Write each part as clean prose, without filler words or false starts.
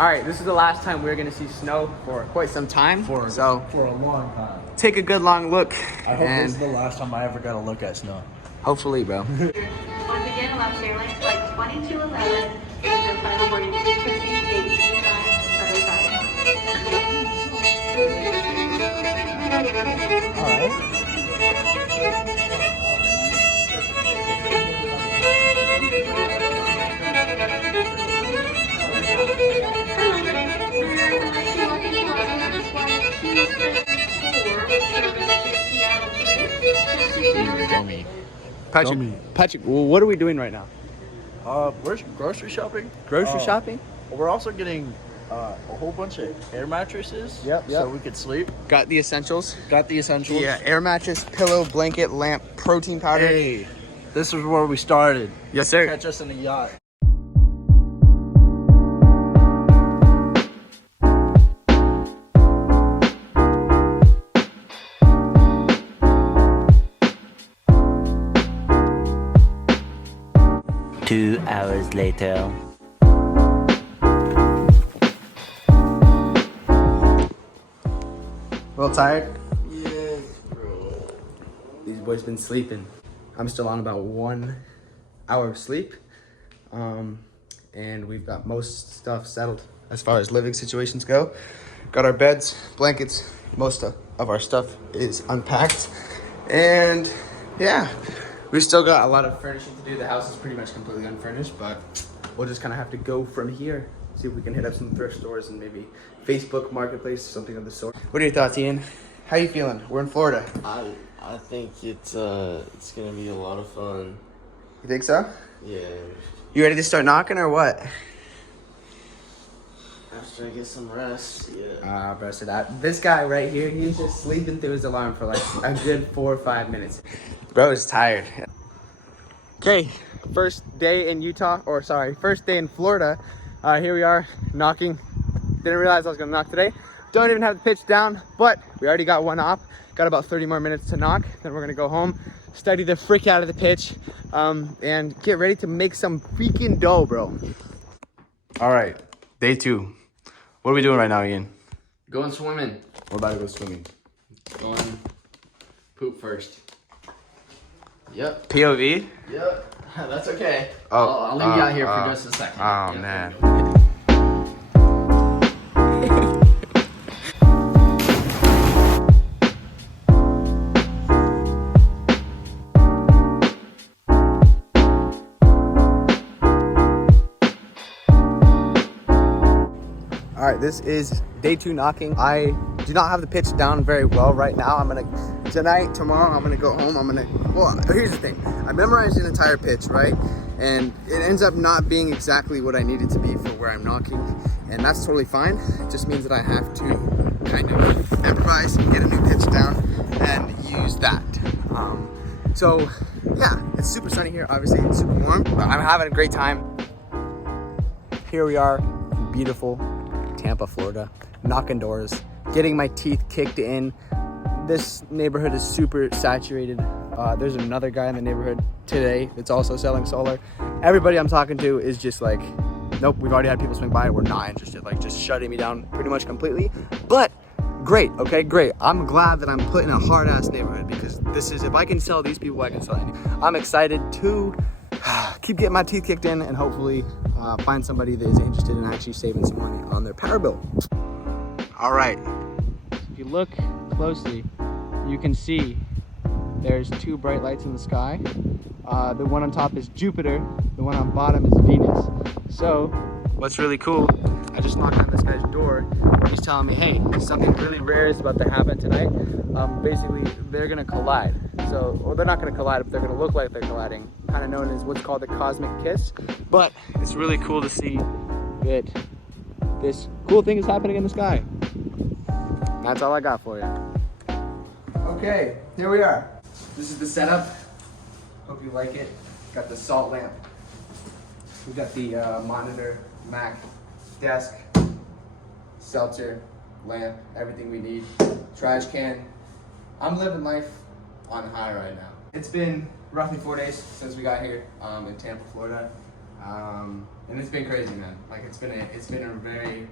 All right, this is the last time we're gonna see snow for quite some time. For a long time. Take a good long look. I hope this is the last time I ever got to look at snow. Hopefully, bro. Once again, Alaska Airlines Flight 2211 is your final boarding frequency 829 Charlie 5. All right. Dummy. Patrick, well, what are we doing right now? We're grocery shopping. Grocery shopping? We're also getting a whole bunch of air mattresses. Yep. So we could sleep. Got the essentials. Got the essentials. Yeah, air mattress, pillow, blanket, lamp, protein powder. Hey, this is where we started. Yes, sir. Catch us in a yacht. Two hours later. Well tired? Yes, bro. These boys been sleeping. I'm still on about 1 hour of sleep. And we've got most stuff settled as far as living situations go. Got our beds, blankets, most of our stuff is unpacked. And yeah, we still got a lot of furnishing to do. The house is pretty much completely unfurnished, but we'll just kind of have to go from here. See if we can hit up some thrift stores and maybe Facebook Marketplace, something of the sort. What are your thoughts, Ian? How you feeling? We're in Florida. I think it's gonna be a lot of fun. You think so? Yeah. You ready to start knocking or what? After I get some rest, yeah. Bro, so this guy right here, he's just sleeping through his alarm for like a good 4 or 5 minutes. Bro is tired. Okay, first day in first day in Florida. Here we are knocking. Didn't realize I was gonna knock today. Don't even have the pitch down, but we already got one off. Got about 30 more minutes to knock. Then we're gonna go home, study the frick out of the pitch, and get ready to make some freaking dough, bro. All right, day 2. What are we doing right now, Ian? Going swimming. We're about to go swimming. Going poop first. Yep. POV? Yep. That's okay. Oh, I'll leave you out here for just a second. Oh, Yep. man. All right, this is day 2 knocking. I do not have the pitch down very well right now. Tomorrow, I'm gonna go home. Well, here's the thing. I memorized an entire pitch, right? And it ends up not being exactly what I need it to be for where I'm knocking. And that's totally fine. It just means that I have to kind of improvise and get a new pitch down and use that. So yeah, it's super sunny here. Obviously, it's super warm, but I'm having a great time. Here we are, beautiful Tampa, Florida, knocking doors, getting my teeth kicked in. This neighborhood is super saturated. There's another guy in the neighborhood today that's also selling solar. Everybody I'm talking to is just like, nope, we've already had people swing by, we're not interested, like just shutting me down pretty much completely. But great, okay, great. I'm glad that I'm put in a hard ass neighborhood because this is, if I can sell these people, I can sell any. I'm excited to keep getting my teeth kicked in and hopefully find somebody that is interested in actually saving some money on their power bill. All right. If you look closely, you can see there's 2 bright lights in the sky. The one on top is Jupiter, the one on bottom is Venus. So what's really cool, I just knocked on this guy's door. He's telling me, hey, something really rare is about to happen tonight. Basically, they're gonna collide. Well, they're not gonna collide, but they're gonna look like they're colliding, kind of known as what's called the cosmic kiss. But it's really cool to see that this cool thing is happening in the sky. That's all I got for you. Okay, here we are. This is the setup. Hope you like it. Got the salt lamp. We got the monitor, Mac, desk, seltzer, lamp, everything we need. Trash can. I'm living life on high right now. It's been roughly 4 days since we got here in Tampa, Florida. And it's been crazy, man. Like it's been a very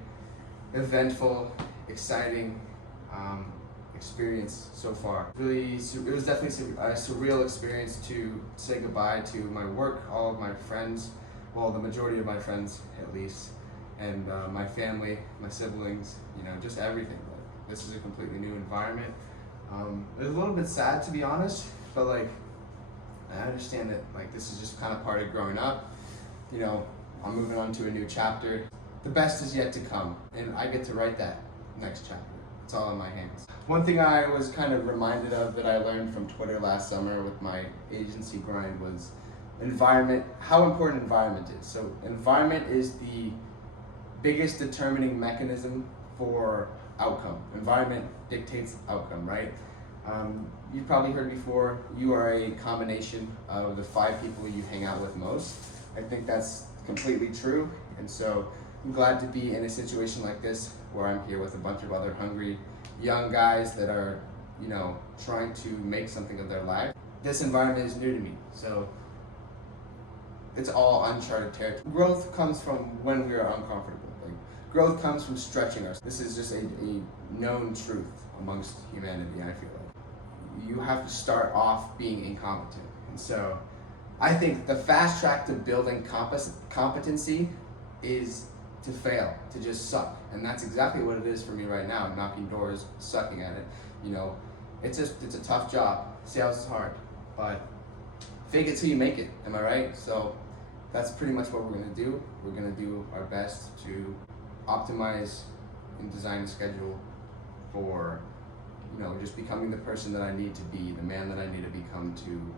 eventful, exciting experience so far. Really, it was definitely a surreal experience to say goodbye to my work, all of my friends, well, the majority of my friends at least, and my family, my siblings, you know, just everything. Like, this is a completely new environment. It was a little bit sad, to be honest, but like, I understand that like this is just kind of part of growing up. You know, I'm moving on to a new chapter. The best is yet to come, and I get to write that next chapter. It's all in my hands. One thing I was kind of reminded of that I learned from Twitter last summer with my agency grind was environment, how important environment is. So environment is the biggest determining mechanism for outcome. Environment dictates outcome, right? You've probably heard before, you are a combination of the 5 people you hang out with most. I think that's completely true, and so I'm glad to be in a situation like this where I'm here with a bunch of other hungry young guys that are, you know, trying to make something of their life. This environment is new to me, so it's all uncharted territory. Growth comes from when we are uncomfortable. Like, growth comes from stretching ourselves. This is just a known truth amongst humanity, I feel like. You have to start off being incompetent. And so I think the fast track to building competency is to fail, to just suck. And that's exactly what it is for me right now, knocking doors, sucking at it. You know, it's a tough job. Sales is hard, but fake it till you make it, am I right? So that's pretty much what we're gonna do. We're gonna do our best to optimize and design a schedule for, you know, just becoming the person that I need to be, the man that I need to become to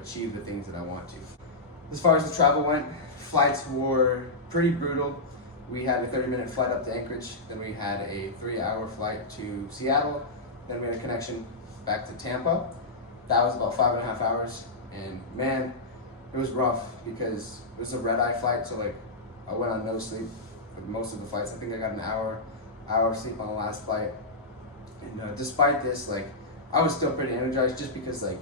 achieve the things that I want to. As far as the travel went, flights were pretty brutal. We had a 30-minute flight up to Anchorage, then we had a 3-hour flight to Seattle, then we had a connection back to Tampa. That was about 5.5 hours, and man, it was rough because it was a red-eye flight, so like I went on no sleep for most of the flights. I think I got an hour of sleep on the last flight, and despite this, like I was still pretty energized just because like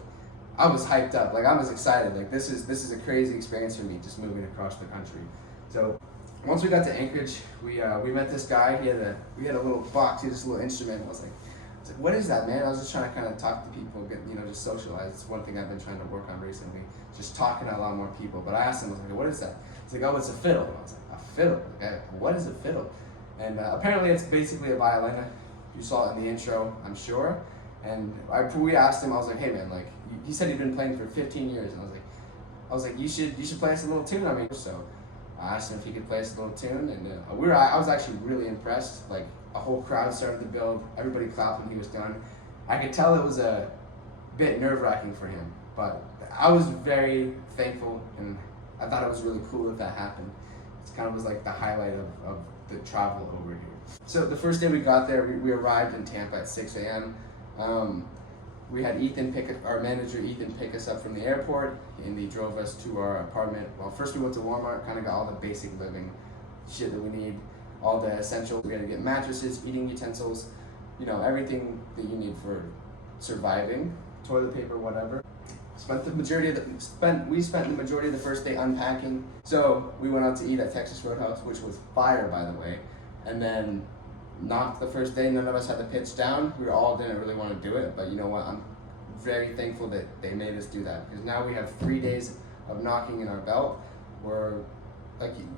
I was hyped up, like I was excited. Like this is a crazy experience for me, just moving across the country. So once we got to Anchorage, we met this guy. We had a little box, he had this little instrument. I was like, what is that, man? I was just trying to kind of talk to people, get, you know, just socialize. It's one thing I've been trying to work on recently, just talking to a lot more people. But I asked him, I was like, what is that? He's like, oh, it's a fiddle. And I was like, a fiddle? Like, what is a fiddle? And apparently it's basically a violin. You saw it in the intro, I'm sure. And we asked him, I was like, hey man, like, he said he'd been playing for 15 years. And I was like, you should play us a little tune. I mean, so I asked him if he could play us a little tune, and I was actually really impressed. Like, a whole crowd started to build, everybody clapped when he was done. I could tell it was a bit nerve-wracking for him, but I was very thankful, and I thought it was really cool that that happened. It kind of was like the highlight of the travel over here. So the first day we got there, we arrived in Tampa at 6 a.m. We had our manager Ethan pick us up from the airport, and he drove us to our apartment. Well, first we went to Walmart, kind of got all the basic living shit that we need, all the essentials. We had to get mattresses, eating utensils, you know, everything that you need for surviving, toilet paper, whatever. We spent the majority of the first day unpacking. So we went out to eat at Texas Roadhouse, which was fire, by the way, and then knocked the first day. None of us had the pitch down. We all didn't really want to do it, but you know what? I'm very thankful that they made us do that, because now we have 3 days of knocking in our belt. We're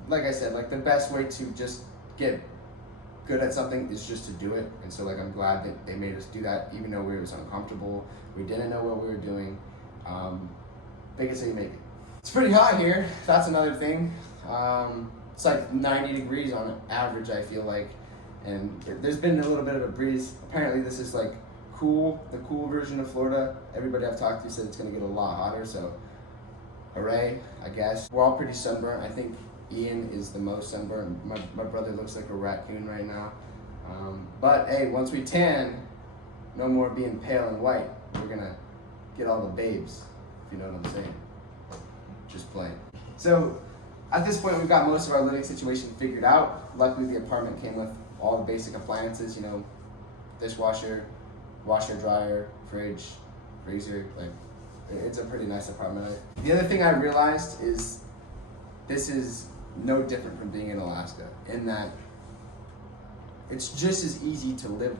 like I said, like the best way to just get good at something is just to do it. And so like I'm glad that they made us do that, even though we was uncomfortable. We didn't know what we were doing. Fake it till you make it. It's pretty hot here. That's another thing. It's like 90 degrees on average, I feel like. And there's been a little bit of a breeze. Apparently this is like the cool version of Florida. Everybody I've talked to said it's gonna get a lot hotter, so hooray, I guess. We're all pretty sunburned. I think Ian is the most sunburned. My brother looks like a raccoon right now. But hey, once we tan, no more being pale and white. We're gonna get all the babes, if you know what I'm saying. Just playing. So at this point, we've got most of our living situation figured out. Luckily, the apartment came with all the basic appliances, you know, dishwasher, washer, dryer, fridge, freezer. Like, it's a pretty nice apartment. The other thing I realized is this is no different from being in Alaska in that it's just as easy to live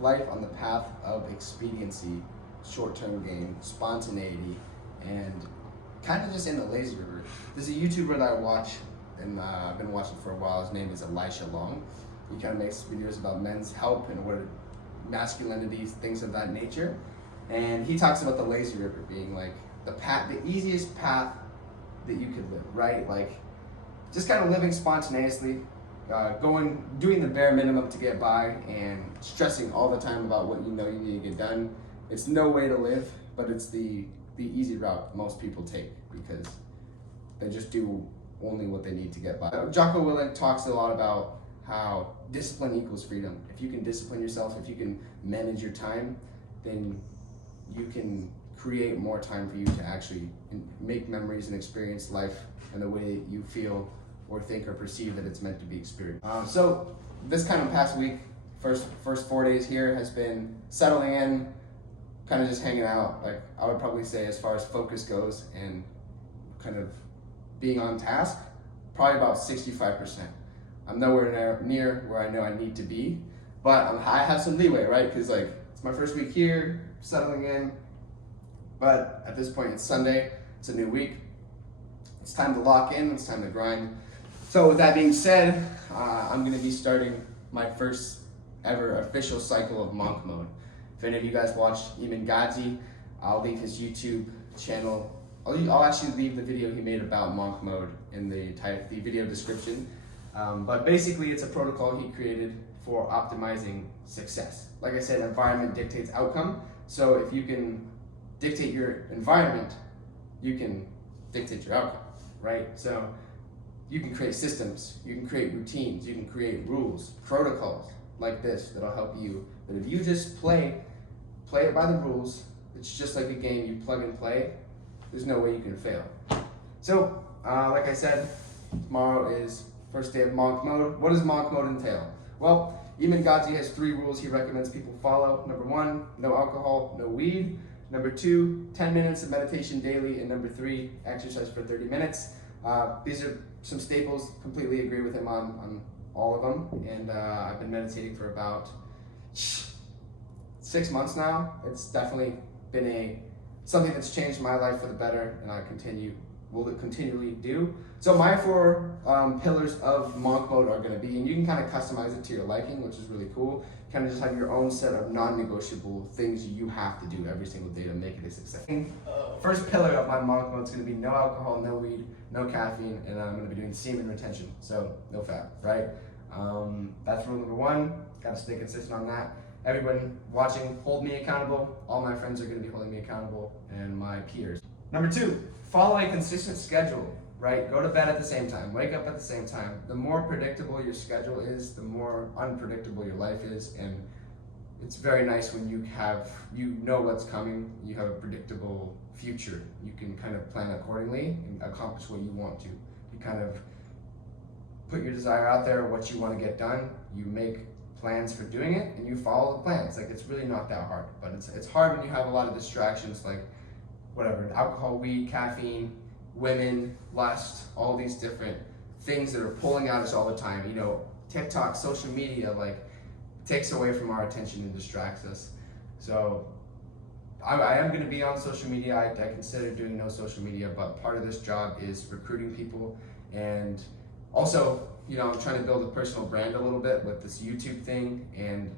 life on the path of expediency, short-term gain, spontaneity, and kind of just in the lazy river. There's a YouTuber that I watch, and I've been watching for a while. His name is Elisha Long. He kind of makes videos about men's help and what masculinity, things of that nature. And he talks about the lazy river being like the easiest path that you could live, right? Like just kind of living spontaneously, doing the bare minimum to get by, and stressing all the time about what you know you need to get done. It's no way to live, but it's the easy route most people take because they just do only what they need to get by. Jocko Willink talks a lot about how discipline equals freedom. If you can discipline yourself, if you can manage your time, then you can create more time for you to actually make memories and experience life in the way you feel or think or perceive that it's meant to be experienced. So this kind of past week, first 4 days here has been settling in, kind of just hanging out. Like I would probably say as far as focus goes and kind of being on task, probably about 65%. I'm nowhere near where I know I need to be, but I have some leeway, right? Because like it's my first week here, settling in, but at this point it's Sunday, it's a new week. It's time to lock in, it's time to grind. So with that being said, I'm gonna be starting my first ever official cycle of monk mode. If any of you guys watch Eamon Gadzhi, I'll leave his YouTube channel. I'll actually leave the video he made about monk mode in the video description. But basically it's a protocol he created for optimizing success. Like I said, environment dictates outcome. So if you can dictate your environment, you can dictate your outcome, right? So you can create systems, you can create routines, you can create rules, protocols like this that'll help you. But if you just play it by the rules, it's just like a game you plug and play, there's no way you can fail. So, like I said, tomorrow is first day of monk mode. What does monk mode entail? Well, Eamon Gadzhi has 3 rules he recommends people follow. Number 1, no alcohol, no weed. Number 2, 10 minutes of meditation daily. And number 3, exercise for 30 minutes. These are some staples, completely agree with him on all of them. And I've been meditating for about 6 months now. It's definitely been something that's changed my life for the better, and will continually do. So my 4 pillars of monk mode are going to be, and you can kind of customize it to your liking, which is really cool. Kind of just have your own set of non-negotiable things you have to do every single day to make it a success. First pillar of my monk mode is going to be no alcohol, no weed, no caffeine, and I'm going to be doing semen retention, so no fat, right? That's rule number 1. Got to stay consistent on that. Everyone watching, hold me accountable. All my friends are going to be holding me accountable, and my peers. Number 2, follow a consistent schedule, right? Go to bed at the same time, wake up at the same time. The more predictable your schedule is, the more unpredictable your life is, and it's very nice when you know what's coming, you have a predictable future. You can kind of plan accordingly and accomplish what you want to. You kind of put your desire out there, what you want to get done, you make plans for doing it, and you follow the plans. Like, it's really not that hard, but it's hard when you have a lot of distractions, like whatever, alcohol, weed, caffeine, women, lust, all these different things that are pulling at us all the time. You know, TikTok, social media, like, takes away from our attention and distracts us. So I am going to be on social media. I consider doing no social media, but part of this job is recruiting people, and also, you know, I'm trying to build a personal brand a little bit with this YouTube thing and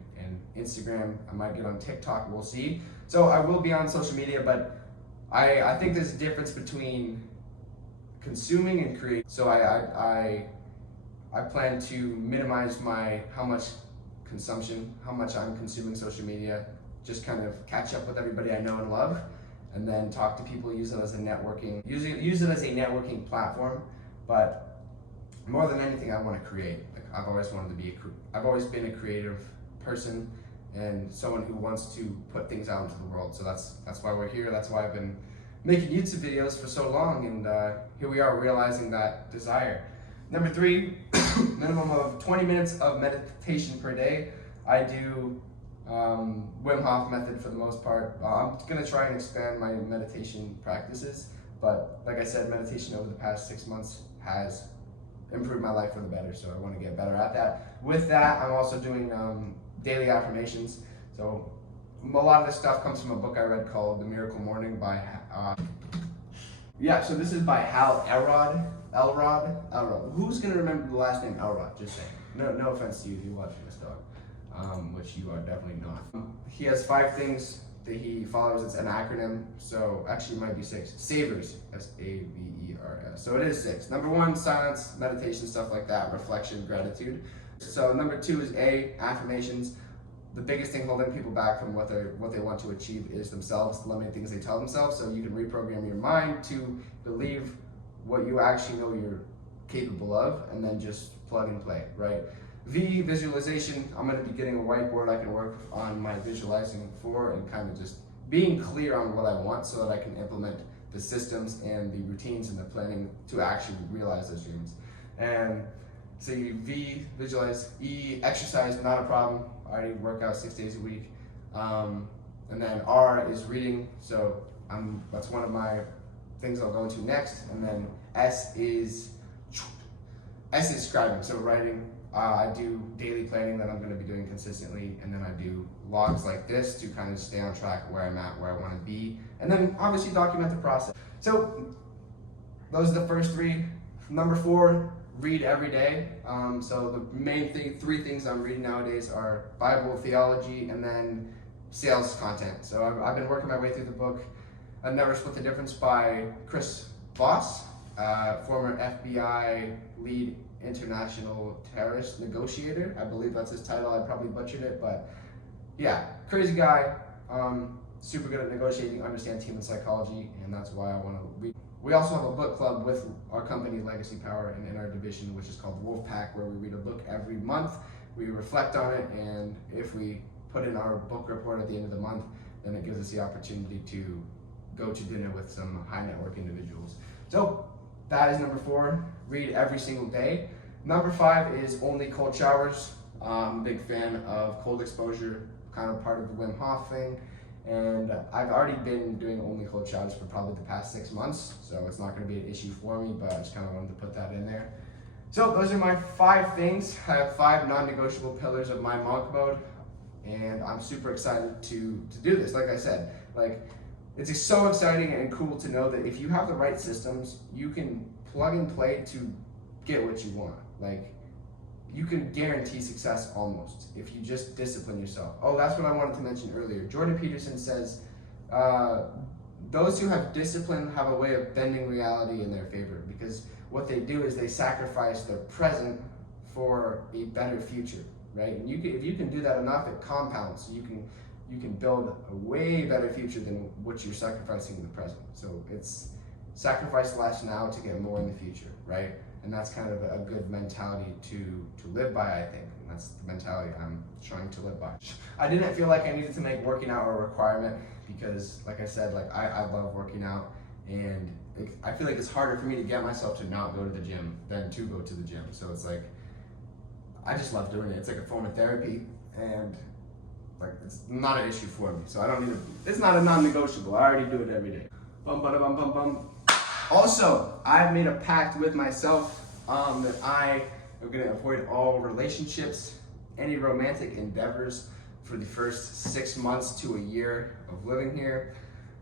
Instagram. I might get on TikTok, we'll see. So I will be on social media, but I think there's a difference between consuming and creating. So I plan to minimize how much I'm consuming social media, just kind of catch up with everybody I know and love, and then talk to people, use it as a networking platform. But more than anything, I want to create. Like, I've always been a creative person and someone who wants to put things out into the world. So that's why we're here. That's why I've been making YouTube videos for so long, and here we are realizing that desire. Number 3, minimum of 20 minutes of meditation per day. I do Wim Hof method for the most part. I'm gonna try and expand my meditation practices, But like I said, meditation over the past 6 months has improved my life for the better, so I want to get better at that. With that, I'm also doing daily affirmations. So a lot of this stuff comes from a book I read called The Miracle Morning by so this is by Hal Elrod. Who's gonna remember the last name Elrod? Just saying. No offense to you if you're watching this, dog, which you are definitely not. He has 5 things that he follows. It's an acronym, so actually it might be 6. SAVERS, SAVERS. So it is 6. Number 1, silence, meditation, stuff like that, reflection, gratitude. So number 2 is affirmations. The biggest thing holding people back from what they want to achieve is themselves, the limiting things they tell themselves. So you can reprogram your mind to believe what you actually know you're capable of, and then just plug and play, right? V, visualization. I'm going to be getting a whiteboard I can work on my visualizing for, and kind of just being clear on what I want so that I can implement the systems and the routines and the planning to actually realize those dreams. And so V, visualize. E, exercise, not a problem. I already work out 6 days a week. And then R is reading. So that's one of my things I'll go into next. And then S is scribing, so writing. I do daily planning that I'm going to be doing consistently, and then I do logs like this to kind of stay on track where I'm at, where I want to be, and then obviously document the process. So those are the first 3. Number 4, read every day. So the main 3 things I'm reading nowadays are Bible, theology, and then sales content. So I've been working my way through the book Never Split the Difference by Chris Voss, former FBI lead international terrorist negotiator. I believe that's his title. I probably butchered it, but yeah, crazy guy, super good at negotiating, understands human psychology, and that's why I want to read. We also have a book club with our company, Legacy Power, and in our division, which is called Wolfpack, where we read a book every month. We reflect on it, and if we put in our book report at the end of the month, then it gives us the opportunity to go to dinner with some high net worth individuals. So that is number 4, read every single day. Number 5 is only cold showers. I'm a big fan of cold exposure, kind of part of the Wim Hof thing. And I've already been doing only cold showers for probably the past 6 months, so it's not going to be an issue for me, but I just kind of wanted to put that in there. So those are my 5 things. I have 5 non-negotiable pillars of my monk mode, and I'm super excited to do this. Like I said, it's so exciting and cool to know that if you have the right systems, you can plug and play to get what you want. You can guarantee success almost if you just discipline yourself. Oh, that's what I wanted to mention earlier. Jordan Peterson says, those who have discipline have a way of bending reality in their favor, because what they do is they sacrifice their present for a better future, right? And if you can do that enough, it compounds. You can build a way better future than what you're sacrificing in the present. So it's sacrifice less now to get more in the future, right? And that's kind of a good mentality to live by, I think. And that's the mentality I'm trying to live by. I didn't feel like I needed to make working out a requirement because, like I said, I love working out. And I feel like it's harder for me to get myself to not go to the gym than to go to the gym. So it's I just love doing it. It's like a form of therapy. And it's not an issue for me. So I don't need it's not a non-negotiable. I already do it every day. Bum, bada, bum, bum, bum. Also, I've made a pact with myself that I am going to avoid all relationships, any romantic endeavors for the first 6 months to a year of living here,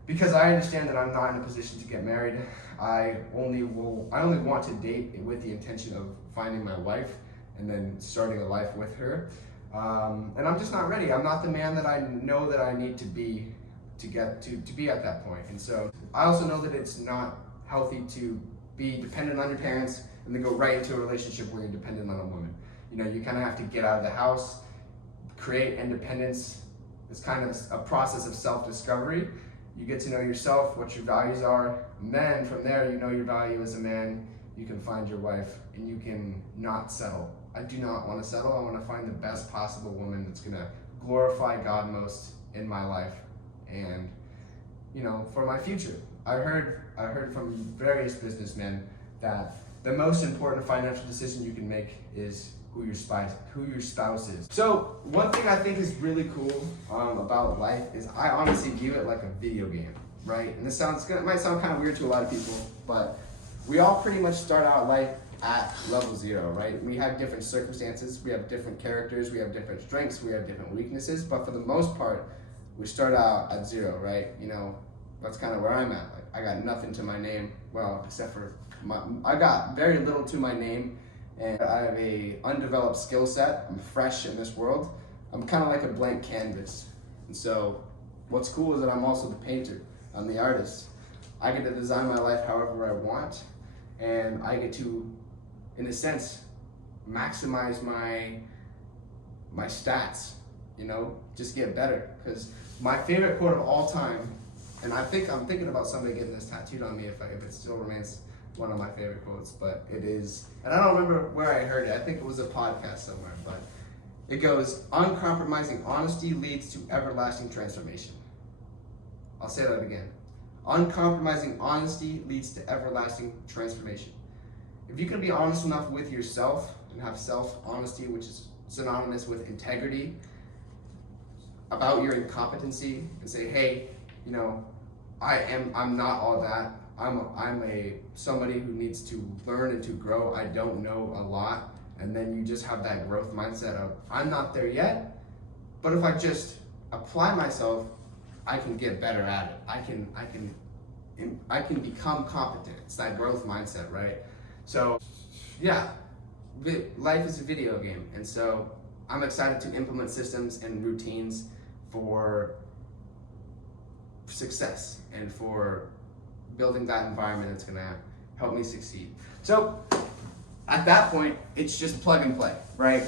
because I understand that I'm not in a position to get married. I only want to date with the intention of finding my wife and then starting a life with her. And I'm just not ready. I'm not the man that I know that I need to be to get to be at that point. And so I also know that it's not healthy to be dependent on your parents and then go right into a relationship where you're dependent on a woman. You kind of have to get out of the house, create independence. It's kind of a process of self-discovery. You get to know yourself, what your values are, and then from there, you know your value as a man, you can find your wife, and you can not settle. I do not want to settle. I want to find the best possible woman that's going to glorify God most in my life and, for my future. I heard from various businessmen that the most important financial decision you can make is who your spouse is. So one thing I think is really cool about life is I honestly view it like a video game. right? And this might sound kind of weird to a lot of people, but we all pretty much start out life at level 0, right? We have different circumstances, we have different characters, we have different strengths, we have different weaknesses, but for the most part, we start out at 0, right? You know, that's kind of where I'm at. Like, I got nothing to my name, well, except for I got very little to my name, and I have a undeveloped skill set. I'm fresh in this world. I'm kind of like a blank canvas. And so what's cool is that I'm also the painter. I'm the artist. I get to design my life however I want, and I get to, in a sense, maximize my stats, you know, just get better. Because my favorite quote of all time, and I'm thinking about somebody getting this tattooed on me if it still remains one of my favorite quotes, but it is, and I don't remember where I heard it. I think it was a podcast somewhere, but it goes, uncompromising honesty leads to everlasting transformation. I'll say that again. Uncompromising honesty leads to everlasting transformation. If you can be honest enough with yourself and have self-honesty, which is synonymous with integrity, about your incompetency, and say, hey, you know, I'm not all that. I'm somebody who needs to learn and to grow. I don't know a lot. And then you just have that growth mindset of, I'm not there yet, but if I just apply myself, I can get better at it. I can become competent. It's that growth mindset, right? So yeah, life is a video game. And so I'm excited to implement systems and routines for success and for building that environment that's gonna help me succeed. So at that point, it's just plug and play, right?